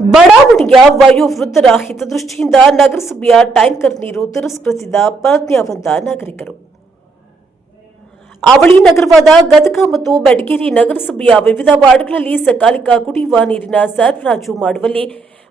ಬಡಾವಣೆಯ ವಯೋವೃದ್ಧರ ಹಿತದೃಷ್ಟಿಯಿಂದ ನಗರಸಭೆಯ ಟ್ಯಾಂಕರ್ ನೀರು ತಿರಸ್ಕರಿಸಿದ ಪ್ರಜ್ಞಾವಂತ ನಾಗರಿಕರು. ಅವಳಿ ನಗರವಾದ ಗದಗ ಮತ್ತು ಬೆಡಗೇರಿ ನಗರಸಭೆಯ ವಿವಿಧ ವಾರ್ಡ್ಗಳಲ್ಲಿ ಸಕಾಲಿಕ ಕುಡಿಯುವ ನೀರಿನ ಸರಬರಾಜು ಮಾಡುವಲ್ಲಿ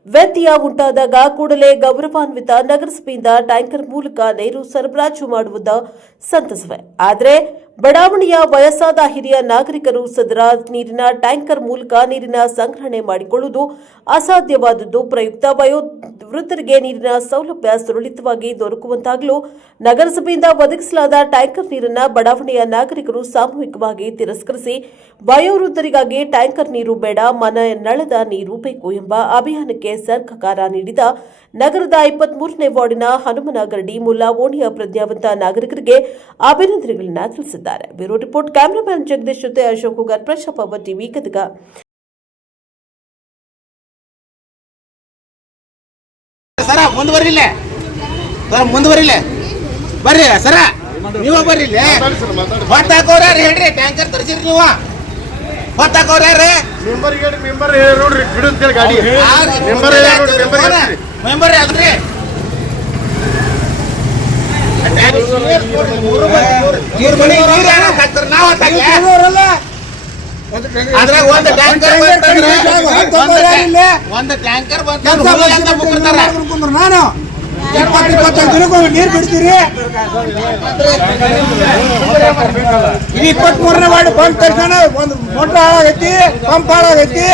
ವ್ಯತ್ಯಯ ಉಂಟಾದಾಗ ಕೂಡಲೇ ಗೌರವಾನ್ವಿತ ನಗರಸಭೆಯಿಂದ ಟ್ಯಾಂಕರ್ ಮೂಲಕ ನೀರು ಸರಬರಾಜು ಮಾಡುವುದು ಸಂತಸವೇ. ಆದರೆ ಬಡಾವಣೆಯ ವಯಸ್ಸಾದ ಹಿರಿಯ ನಾಗರಿಕರು ಸದರ ನೀರಿನ ಟ್ಯಾಂಕರ್ ಮೂಲಕ ನೀರಿನ ಸಂಗ್ರಹಣೆ ಮಾಡಿಕೊಳ್ಳುವುದು ಅಸಾಧ್ಯವಾದದ್ದು. ಪ್ರಯುಕ್ತ ವಯೋವೃದ್ಧರಿಗೆ ನೀರಿನ ಸೌಲಭ್ಯ ಸುರಳಿತವಾಗಿ ದೊರಕುವಂತಾಗಲು ನಗರಸಭೆಯಿಂದ ಒದಗಿಸಲಾದ ಟ್ಯಾಂಕರ್ ನೀರನ್ನು ಬಡಾವಣೆಯ ನಾಗರಿಕರು ಸಾಮೂಹಿಕವಾಗಿ ತಿರಸ್ಕರಿಸಿ ವಯೋವೃದ್ಧರಿಗಾಗಿ ಟ್ಯಾಂಕರ್ ನೀರು ಬೇಡ, ಮನ ನಳದ ನೀರು ಬೇಕು ಎಂಬ ಅಭಿಯಾನಕ್ಕೆ ಸರ್ಕಾರ ನೀಡಿದ ನಗರದ ಇಪ್ಪತ್ಮೂರನೇ ವಾರ್ಡಿನ ಹನುಮನಗರಡಿ ಮುಲ್ಲಾ ಓಣಿಯ ಪ್ರಜ್ಞಾವಂತ ನಾಗರಿಕರಿಗೆ ಅಭಿನಂದನೆಗಳನ್ನು ತಿಳಿಸಿದ್ದಾರೆ ಬ್ಯೂರೋ ರಿಪೋರ್ಟ್ ಕ್ಯಾಮರಾಮನ್ ಜಗದೀಶ್ ಜೊತೆ ಅಶೋಕ್ ಹುಗಾರ್ ಪ್ರಶಾಪ ಟಿವಿ ಗದಗ ಸರ ಮುಂದುವರಿಲ್ಲ ಸರ ಮುಂದುವರಿಲ್ಲ ಬರ್ರಿ ಸರ. ನೀವು ಬರ್ರಿ ಇಲ್ಲಿ. ಹೊತ್ತಾಕೋರ ಹೇಳ್ರಿ ಟ್ಯಾಂಕರ್ ತರಿಸಿರಿ ನೀವು. ಹೊತ್ತಾಕೋರ ಮೆಂಬರ್ ಮೆಂಬರ್ ಮೆಂಬರ್ ಹೇಳಿ ನೋಡ್ರಿ ಮೆಂಬರ್ ಹೇಳ್ರಿ. ಮೆಂಬರ್ ಅದ್ರಿ ನೀರ್ ಮನೆ ನೀರ್ ಯಾರು ಹಾಕ್ತಾರ ನಾವ್ ಹಾಕ್ತಾರ ಅದ್ರಾಗ ಒಂದು ಟ್ಯಾಂಕರ್ ಬಂತಂದ್ರೆ ಒಂದು ಟ್ಯಾಂಕರ್ ಬಂತಂದ್ರೆ ಅಂತ ಮುಗಿರ್ತಾರ ನಾನು ಇಪ್ಪತ್ತು ಇಪ್ಪತ್ತೈದು ದಿನಕ್ಕೆ ನೀರು ಬಿಡ್ತೀರಿ ಇದು ಇಪ್ಪತ್ತ್ ಮೂರನೇ ವಾರ್ಡ್ ಬಂದ ತಕ್ಷಣ ಒಂದು ಮೋಟ್ರ್ ಹಾಳಾಗೈತಿ ಪಂಪ್ ಹಾಳಾಗೈತಿ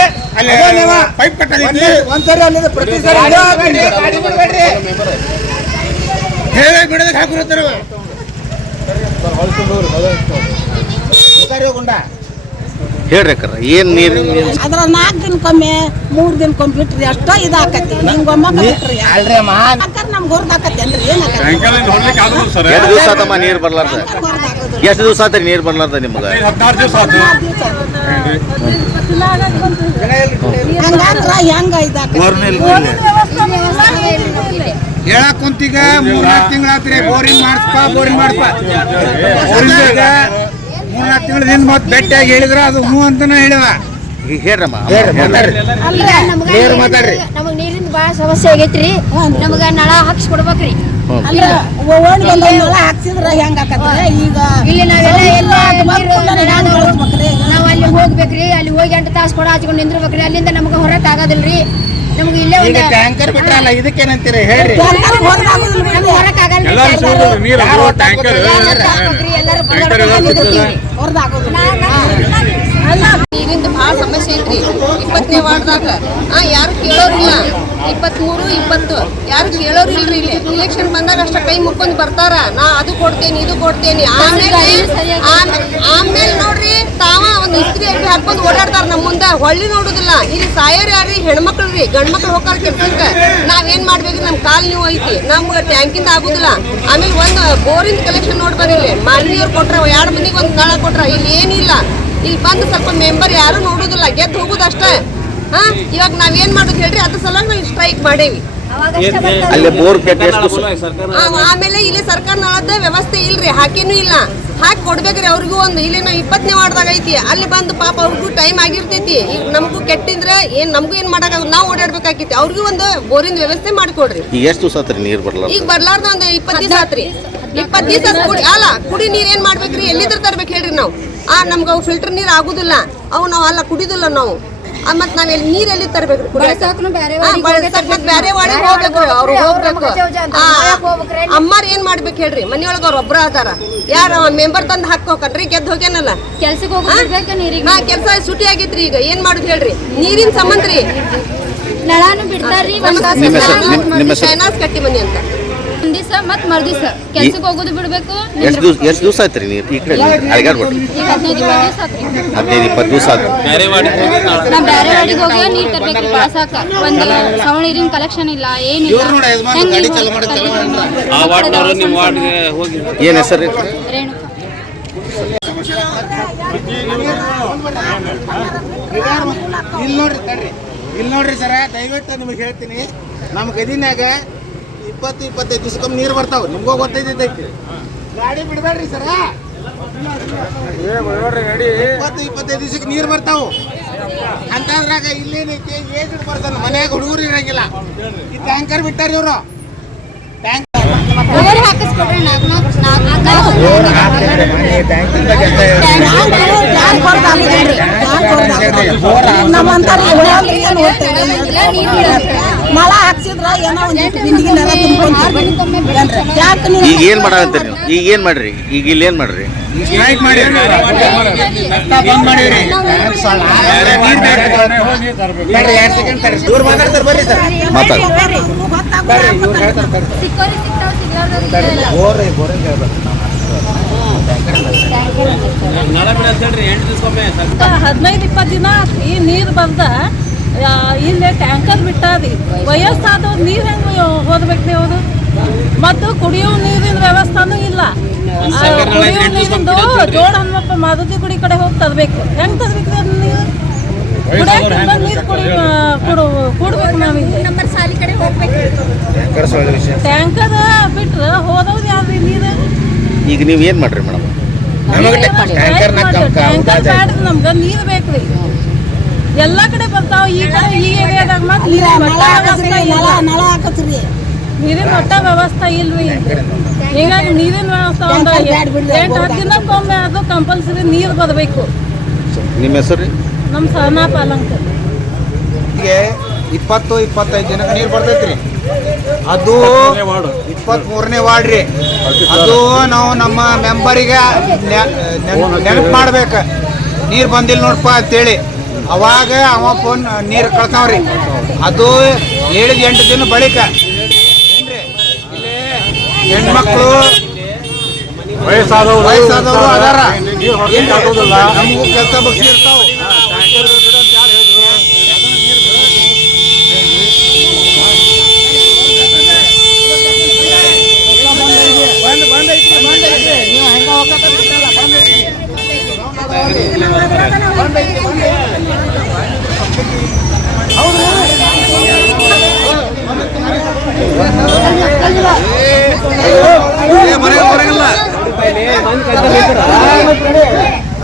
ಪೈಪ್ ಕಟ್ಟಾಗೈತಿ ಒಂದ್ಸರಿ ಅಲ್ಲಿಂದ ಪ್ರತಿ ಸರಿ ಬಿಡ್ಬೇಡ್ರಿ, ಗಾಡಿ ಬಿಡ್ಬೇಡ್ರಿ. ಹೇಳಿ ಬಿಡದಕ್ಕೆ ಹಾಕಿರ್ತಾರ ಮುಖಾರಿ ಗುಂಡ ಹೇಳ್ರಿ ಅಕ್ಕ ಏನ್ ನೀರು ಅದ್ರ ನಾಲ್ಕು ದಿನಕ್ಕೊಮ್ಮೆ ಮೂರ್ ದಿನಕ್ಕೊಮ್ಮೆ ಬಿಟ್ರಿ ಅಷ್ಟೋ ಇದಾಕತಿ ಹಿಂಗೊಮ್ಮ ಬಿಟ್ರಿ ಅಲ್ರಿ ಅಮ್ಮ. ನಮ್ಗೆ ಹೊರ್ದಾಕತಿ ಅಂದ್ರೆ ಏನಾಕತಿ ಎಷ್ಟು ದಿವಸ ಆತಮ್ಮ ನೀರು ಬರ್ಲಾರ್ದ? ಎಷ್ಟು ದಿವಸ ಆತ್ರಿ ನೀರು ಬರ್ಲಾರ್ದ ನಿಮ್ಗೆ? ಹಂಗಂದ್ರ ಹೆಂಗ ಇದಾಕತಿ ಹೇಳಕ್ ಕುಂತೀಗ ಮೂರ್ನಾಲ್ಕು ತಿಂಗಳಾತ್ರಿ ಬೋರಿಂಗ್ ಮಾಡಿಸ್ಪ ಬೋರಿಂಗ್ ಮಾಡಪ್ಪ ಬೋರಿಂಗ್ ಮೂರ್ನಾಲ್ಕು ತಿಂಗಳದಿಂದ ಮತ್ತೆ ಭೇಟಿಯಾಗಿ ಹೇಳಿದ್ರ ಅದು ಹ್ಞೂ ಅಂತಾನೆ ಹೇಳಿವ. ಹೇಳ್ರಮ್ಮ. ನೇರ್ ಮಾತಾಡ್ರಿ. ನಮಗ್ ನೀರಿಂದ ಬಾಳ ಸಮಸ್ಯೆ ಆಗೈತ್ರಿ. ನಮಗ ನಳ ಹಾಕ್ಸಿ ಓಣಿ ಹಾಕ್ಸಿದ್ರ ಹೆಂಗ ಈಗ ಇಲ್ಲಿ ನಾವೆಲ್ಲ ಎಲ್ಲ. ನಾವ್ ಅಲ್ಲಿ ಹೋಗ್ಬೇಕ್ರಿ ಅಲ್ಲಿ ಹೋಗಿ ಎಂಟು ತಾಸು ಕೊಡ ಹಚ್ಕೊಂಡು ನಿಂದಿರ್ಬೇಕ್ರಿ ಅಲ್ಲಿಂದ ನಮಗ ಹೊರಕ್ ಆಗೋದಿಲ್ರಿ. ನಮಗ ಇಲ್ಲೇ ಒಂದು ಟ್ಯಾಂಕರ್ ಬಿಟ್ರಲ್ಲ ಇದಕ್ಕೇನಂತೀರಿ ಹೇಳ್ರಿ. ಹೊರಕ್. ನೀರಿಂದ ಭಾಳ ಸಮಸ್ಯೆ ಐತ್ರಿ. ಇಪ್ಪತ್ತನೇ ವಾರ್ಡ್ದಾಗ ಇಪ್ಪತ್ಮೂರು, ಇಪ್ಪತ್ತು. ಯಾರು ಕೇಳೋರು ಇಲ್ರಿ ಇಲ್ಲಿ. ಇಲೆಕ್ಷನ್ ಬಂದಾಗ ಅಷ್ಟ ಕೈ ಮುಕ್ಕೊಂಡು ಬರ್ತಾರ. ನಾ ಅದು ಕೊಡ್ತೇನೆ, ಇದು ಕೊಡ್ತೇನೆ. ಆಮೇಲೆ ಆಮೇಲೆ ನೋಡ್ರಿ, ತಾವ ಒಂದು ಇಸ್ತ್ರಿ ಅಂಗಡಿ ಹಾಕೊಂಡು ಓಡಾಡ್ತಾರ ನಮ್ಮ ಮುಂದೆ. ಹೊಳ್ಳಿ ನೋಡುದಿಲ್ಲ. ಇಲ್ಲಿ ಸಾಯೋರು ಯಾರ್ರಿ? ಹೆಣ್ಮಕ್ಳು ರೀ ಗಂಡ್ ಮಕ್ಳು ಹೋಗಾರ ಕೆಲ್ಸಕ್ಕೆ. ನಾವೇನ್ ಮಾಡ್ಬೇಕು ನಮ್ ಕಾಲ್ ನೀವು ಐತಿ. ನಮ್ಗೆ ಟ್ಯಾಂಕಿಂದ ಆಗುದಿಲ್ಲ. ಆಮೇಲೆ ಒಂದು ಬೋರಿಂದ ಕಲೆಕ್ಷನ್ ನೋಡ್ಬಾರಿ ಇಲ್ಲಿ. ಮಾಲಿನ್ಯವ್ರು ಕೊಟ್ರ ಎರಡು ಮಂದಿಗೆ ಒಂದು ಕಾಳ ಕೊಟ್ರ. ಇಲ್ಲಿ ಏನಿಲ್ಲ. ಇಲ್ಲಿ ಬಂದು ಸ್ವಲ್ಪ ಮೆಂಬರ್ ಯಾರು ನೋಡುದಿಲ್ಲ. ಗೆದ್ದು ಹೋಗುದಷ್ಟೇ. ಹಾ ಇವಾಗ ನಾವೇನ್ ಮಾಡೋದು ಹೇಳ್ರಿ? ಅದ್ರ ಸಲುವಾಗಿ ನಾವು ಸ್ಟ್ರೈಕ್ ಮಾಡೇವಿ. ಅಲ್ಲಿ ಬೋರ್ ಕೆಟ್ಟ ಎಷ್ಟು ದಿವ್ಸ ಆ- ಆಮೇಲೆ ಇಲ್ಲಿ ಸರ್ಕಾರ ವ್ಯವಸ್ಥೆ ಇಲ್ರಿ ಹಾಕಿನೂ ಇಲ್ಲ. ಹಾಕಿ ಕೊಡ್ಬೇಕ್ರಿ ಅವ್ರಿಗೂ ಒಂದು ಇಲ್ಲಿ ನಾವು ಇಪ್ಪತ್ತನೇ ವಾರ್ಡ್ದಾಗ ಐತಿ. ಅಲ್ಲಿ ಬಂದು ಪಾಪ ಅವ್ರಿಗೂ ಟೈಮ್ ಆಗಿರ್ತೈತಿ. ಈಗ ನಮಗೂ ಕೆಟ್ಟಿದ್ರೆ ಏನ್ ನಮಗೂ ಏನ್ ಮಾಡಕ್ ನಾವು ಓಡಾಡ್ಬೇಕಾಗಿತ್ತು ಅವ್ರಿಗೂ ಒಂದು ಬೋರಿನ ವ್ಯವಸ್ಥೆ ಮಾಡಿಕೊಡ್ರಿ. ಈಗ ಎಷ್ಟು ದಿವಸ ನೀರು ನೀರ್ ಬರ್ಲಾರ್ದ? ಈಗ ಬರ್ಲಾರ್ದ ಒಂದು ಇಪ್ಪತ್ತು ದಿವಸ ಆತ್ರಿ. ಇಪ್ಪತ್ತು ದಿವಸ ಕುಡಿ ಅಲ್ಲ ಕುಡಿ ನೀರು ಏನ್ ಮಾಡ್ಬೇಕ್ರಿ? ಎಲ್ಲಿದ್ರ ತರ್ಬೇಕು ಹೇಳ್ರಿ ನಾವು. ಆ ನಮ್ಗೆ ಅವು ಫಿಲ್ಟರ್ ನೀರು ಆಗುದಿಲ್ಲ. ಅವು ನಾವು ಅಲ್ಲ ಕುಡಿದಿಲ್ಲ ನಾವು. ಮತ್ತ್ ನಾವ್ ಎಲ್ಲಿ ನೀರ್ ಎಲ್ಲಿ ಮತ್ತ್ ಬ್ಯಾರೆ ವಾಡಿಗೆ ಹೋಗ್ಬೇಕು ಅವ್ರು ಹೋಗ್ಬೇಕು. ಅಮ್ಮಾರ್ ಏನ್ ಮಾಡ್ಬೇಕು ಹೇಳ್ರಿ? ಮನೆಯೊಳಗ ಅವ್ರ ಒಬ್ರ ಅದಾರ. ಯಾರ ಮೆಂಬರ್ ತಂದ್ ಹಾಕ್ ಹೋಗ್ಕನ್ರಿ ಗೆದ್ದ ಹೋಗ್ಯಾನಲ್ಲ. ಹಾ ಕೆಲ್ಸ ಸುಟಿ ಆಗಿತ್ರಿ ಈಗ. ಏನ್ ಮಾಡುದು ಹೇಳ್ರಿ? ನೀರಿನ ಸಂಬಂಧ ರೀ. ನಳಾನು ಬಿಡ್ತಾರ್ರಿ ಶೈನಾಸ್ ಕಟ್ಟಿ ಮನಿ ಅಂತ. ಒಂದ್ ದಿವ್ಸ ಮತ್ ಮರ್ದಿವ್ಸ ಕೆಲ್ಸಕ್ಕೆ ಹೋಗೋದು ಬಿಡ್ಬೇಕು ಎಷ್ಟು ದಿವ್ಸ ಎಷ್ಟು ದಿವಸ ಆಯ್ತ್ರಿ ರೀ ಈ ಕಡೆ ಅಳಗಾಡ್ಬಿಟ್ರಿ ಈಗ ಹದಿನೈದು ಇಪ್ಪತ್ತು ದಿವ್ಸ ಆತ್ರಿ. ಹದಿನೈದು ಇಪ್ಪತ್ತು ದಿವಸ ಆಯ್ತು ನಾ ಬೇರೆ ವಾಡಿಗೆ ಹೋಗಿ ನೀರ್ ತರ್ಬೇಕ್ರಿ ಬಳಸಾಕ ಒಂದು ಸವಳ ನೀರಿನ ಕಲೆಕ್ಷನ್ ಇಲ್ಲ ಏನಿಲ್ಲ. ಹೆಂಗ್. ಆ ವಾರ್ಡ್ನವರು ನಿಮ್ಮ ವಾರ್ಡ್ಗೆ ಹೋಗಿ ಏನ್ ಹೆಸರು ರೇಣುಕಾ. ಇಲ್ಲಿ ನೋಡ್ರಿ ತಡ್ರಿ. ಇಲ್ಲಿ ನೋಡ್ರಿ ಸರ ದಯವಿಟ್ಟು ನಿಮಗೆ ಹೇಳ್ತೀನಿ. ನಮ್ಮ ಗದಿನ್ಯಾಗ ಇಪ್ಪತ್ತು ಇಪ್ಪತ್ತೈದು ದಿವಸಕ್ಕೊಮ್ಮೆ ನೀರು ಬರ್ತಾವ ನಿಮ್ಗೂ ಗೊತ್ತೈತೈತಿ. ಗಾಡಿ ಬಿಡಬೇಡ್ರಿ ಸರ. ಇಪ್ಪತ್ತು ಇಪ್ಪತ್ತೈದು ದಿವ್ಸಕ್ಕೆ ನೀರು ಬರ್ತಾವ. ಅಂತಂದ್ರಾಗ ಇಲ್ಲೇನೈತಿ ಏಜ್ ಬರ್ತಾನೆ ಮನ್ಯಾಗ ಹುಡುಗರು ಇರಂಗಿಲ್ಲ. ಈ ಟ್ಯಾಂಕರ್ ಬಿಟ್ಟಾರ ಇವ್ರು. ಟ್ಯಾಂಕ್ ನಾಲ್ಕು ಮಳ ಹಾಕ್ಸಿದ್ರ ಏನೋ ಒಂದು ಈಗ ಏನ್ ಮಾಡಾಕತ್ತೀರಿ ನೀವು? ಈಗ ಏನ್ ಮಾಡ್ರಿ? ಈಗ ಇಲ್ಲಿ ಏನ್ ಮಾಡ್ರಿ? ಮಾತಾಡಿ. ಹದಿನೈದು ಇಪ್ಪತ್ತು ದಿನ ಈ ನೀರು ಬಂದ ಇಲ್ಲಿ ಟ್ಯಾಂಕರ್ ಬಿಟ್ಟಾದಿ ವಯಸ್ಸಾದವ್ರು ನೀರು ಹೆಂಗೆ ಹೋದ್ಬೇಕ್ರಿ ಅವರು ಮತ್ತು ಕುಡಿಯೋ ನೀರಿನ ವ್ಯವಸ್ಥೆನೂ ಇಲ್ಲ. ಕುಡಿಯೋ ನೀರಿಂದು ಜೋಡ ಹನುಮಪ್ಪ ಮಾರುತಿ ಗುಡಿ ಕಡೆ ಹೋಗಿ ತರಬೇಕು. ಹೆಂಗೆ ತರ್ಬೇಕ್ರಿ ಅದನ್ನ ನೀರು? ಕುಡಿಯಕ್ಕೆ ನೀರು ಕುಡಿ ಕೊಡು ಕೊಡ್ಬೇಕು ನಾವಿಲ್ಲಿ ನಂಬರ್ ಸಾಲಿ ಕಡೆ ಹೋಗ್ಬೇಕು. ಟ್ಯಾಂಕರ್ ಬಿಟ್ರೆ ಹೋದವ್ರು ಯಾವ್ದು ನೀರು? ಈಗ ನೀವ್ ಏನ್ ಮಾಡ್ರಿ ಮೇಡಮ್? ಟ್ಯಾಂಕರ್ ಟ್ಯಾಂಕರ್ ಬ್ಯಾಡ್ರಿ ನಮ್ಗೆ ನೀರು ಬೇಕ್ರಿ. ಎಲ್ಲಾ ಕಡೆ ಬರ್ತಾವ ಈ ಕಡೆ ಈ ಏರಿಯಾದಾಗ ಮಾತ್ರ ನೀರಿನ ಒಟ್ಟ ವ್ಯವಸ್ಥೆ ಇಲ್ರಿ. ಹೀಗಾಗಿ ನೀರಿನ ವ್ಯವಸ್ಥೆ ಒಂದು ಎಂಟು ಹತ್ತು ದಿನಕ್ಕೊಮ್ಮೆ ಅದು ಕಂಪಲ್ಸರಿ ನೀರು ಬರಬೇಕು ನಿಮ್ಮ ಹೆಸರು ನಮ್ಮ ಸಹನಾ ಪಾಲಂಕ ಇಪ್ಪತ್ತು ಇಪ್ಪತ್ತೈದು ಜನಕ್ಕೆ ನೀರು ಬರ್ತೈತ್ರಿ. ಅದು ಇಪ್ಪತ್ತ್ ಮೂರನೇ ವಾರ್ಡ್ ರೀ. ಅದು ನಾವು ನಮ್ಮ ಮೆಂಬರಿಗೆ ನೆನಪು ಮಾಡ್ಬೇಕು. ನೀರು ಬಂದಿಲ್ಲ ನೋಡಪ್ಪ ಅಂತೇಳಿ. ಅವಾಗ ಅವ ಫೋನ್ ನೀರು ಕಳ್ತಾವ್ರಿ ಅದು ಏಳು ಎಂಟು ದಿನ ಬಳಿಕ. ಹೆಣ್ಮಕ್ಳು ವಯಸ್ಸಾದವರು ವಯಸ್ಸಾದವರು ಅದಾರ. ನಮಗೂ ಕೆಲಸ ಬಗ್ಗೆ ಇರ್ತಾವ.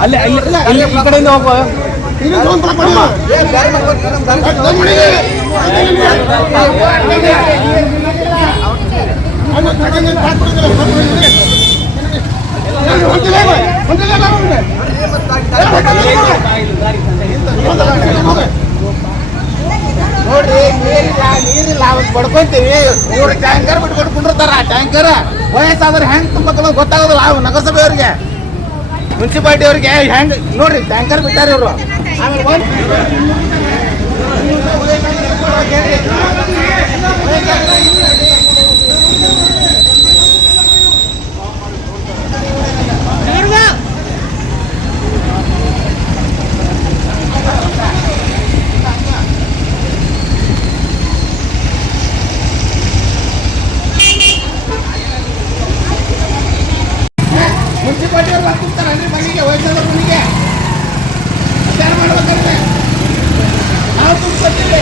ಅಲ್ಲಿ ಅಲ್ಲಿ ಈ ಕಡೆಯಿಂದ ಹೋಗುವ? ನೋಡ್ರಿ ನೀರಿಲ್ಲ ನೀರಿಲ್ಲ ಅವತ್ತು ಬಡ್ಕೊಂತೀವಿ. ಇವ್ರು ಟ್ಯಾಂಕರ್ ಬಿಟ್ಕೊಂಡು ಕುಂಡಿರ್ತಾರ ಟ್ಯಾಂಕರ್ ವಯಸ್ಸಾದ್ರೆ ಹೆಂಗ್ ತುಂಬಕ್ಕಲ್ಲ ಗೊತ್ತಾಗೋದಿಲ್ಲ ನಗರಸಭೆಯವ್ರಿಗೆ. ಮುನ್ಸಿಪಾಲ್ಟಿ ಅವ್ರಿಗೆ ಹೆಂಗ್ ನೋಡ್ರಿ ಟ್ಯಾಂಕರ್ ಬಿಟ್ಟಾರ ಇವರು. ಆಮೇಲೆ ಒಂದ್- ಮುನ್ಸಿಪಾಲ್ಟಿ ಅವ್ರು ಹಾಕ್ತಿರ್ತಾರ ಅಂದ್ರೆ ಮನೆಗೆ ವಯಸ್ಸಾದ ಮನೆಗೆ ವಿಚಾರ ಮಾಡ್ಬೇಕಂದ್ರೆ ನಾವು ತುಂಬಿಕೊಟ್ಟಿವಿ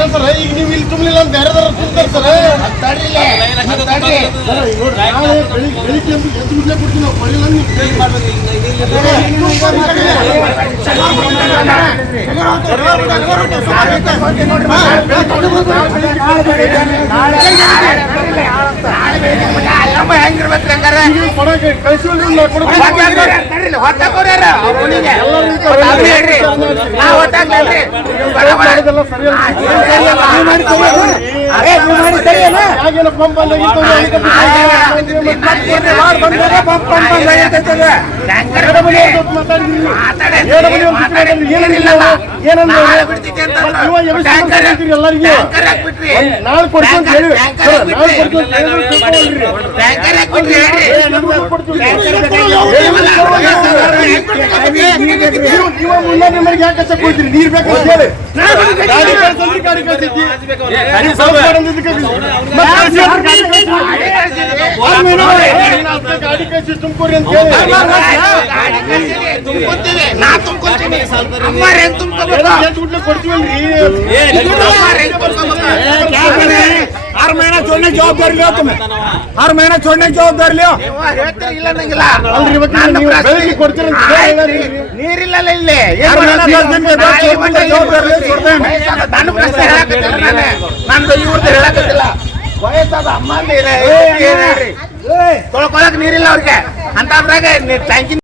ತುಂಬಲಿಲ್ಲ ಅಂತ ಬೇರೆ ತುಂಬ್ತಾರೆ ಸರ್ ತಡ್ರಿಲೆ, ತಡ್ರಿ. ನಾಳೆ ಬೆಳಿಗ್ಗೆ ಬೆಳಿಗ್ಗೆ ಎದ್ದು ಎದ್ದು ಬಿಡ್ಲೇ ಕೊಡ್ತೀವಿ ನಾವು ಮಳಿಲ್ಲ ನೀವು ಅಲ್ಲಮ್ಮ ಹೆಂಗಿರ್ಬೇಕ್ರಿ ಹಂಗಾರೆ ಕೊಡಕ್ಕೆ ಕಳಿಸಿಲ್ಲ ನಾವು. ಅದು. ಮಾಡೋದೆಲ್ಲ ಸರಿಯಲ್ಲ ನೀವು ಮಾಡಿ ಸರಿಯಲ್ಲ? ಏ, ನೀವು ಮಾಡಿ ಸರಿಯಲ್ಲ? ನಾಳೆ ಕೊಡ್ತೀವಿ ಅಂತ ಹೇಳಿ ನಾಳೆ ಕೊಡ್ತೀನಿ. ನೀವು ನೀರ್ ಬೇಕು ಗಾಡಿ ಕಳ್ಸಿ ಗಾಡಿ ಕಳ್ಸೈತಿ ಗಾಡಿ ಕಳಿಸಿ ತುಮಕೂರಿ ಅಂತ ಕೊಡ್ತೀವಲ್ರಿ हर महीना छोड़ने की जवाबदारी लो तुम्हें हर महीना छोड़ने की जवाबदारी लो ನೀವು ಹೇಳ್ತೀರಿ ಇಲ್ಲ ಅನ್ನಂಗಿಲ್ಲ ಅಲ್ರಿ ಇವತ್ತು ನನ್ನ ನೀವು ಪ್ರಶ್ನೆ- ಬೆಳಗ್ಗೆ ಕೊಡ್ತೀರಿ ಅಂತ ಆಯ್ತು, ಹೇಳಿ. ನೀರಿಲ್ಲಲ್ಲ ಇಲ್ಲಿ ಏನ್ ಯಾರು ಮಾಡ್ತೀರಿ? ನನ್ನ ಹಸ್ಬೆಂಡ್ಗೆ ನಾ ಬೇಕು, ಈ ಮಂಡೆ ಜವಾಬ್ದಾರಿ ಇವ್ರ್ದು ಕೊಡ್ತೇನೆ. ವಯಸ್ಸಾದ ನನ್ನ ಪ್ರಶ್ನೆ ಹೇಳಕತ್ತಿಲ್ಲ ನಾನು. ನಂದು ಇವ್ರದ್ದು ಹೇಳಕತ್ತಿಲ್ಲ ವಯಸ್ಸಾದ ಅಮ್ಮ ತೊಳ್ಕೊಳಕ್ ನೀರಿಲ್ಲ ಅವ್ರಿಗೆ ಅಂತದ್ರಾಗ ಟ್ಯಾಂಕಿ